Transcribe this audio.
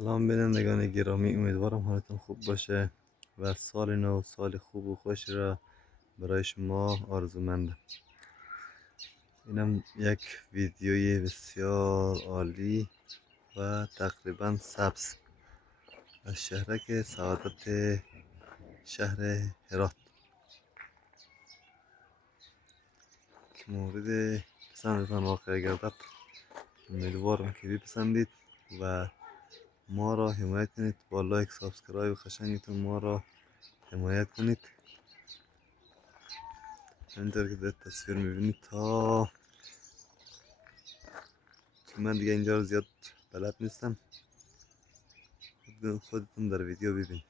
سلام بینندگان گرامی، امیدوارم حالتون خوب باشه و سال نو سال خوب و خوش را برای شما آرزومندم. اینم یک ویدیوی بسیار عالی و تقریبا سبز از شهرک سعادت شهر هرات که مورد پسندتان واقع گردد. امیدوارم که بپسندید و ما را حمایت کنید با لایک سابسکرایب قشنگتون ما را حمایت کنید. همینطور که در تصویر میبینید تا که من دیگه اینجا رو زیاد بلد نیستم، خودتون در ویدیو ببینید.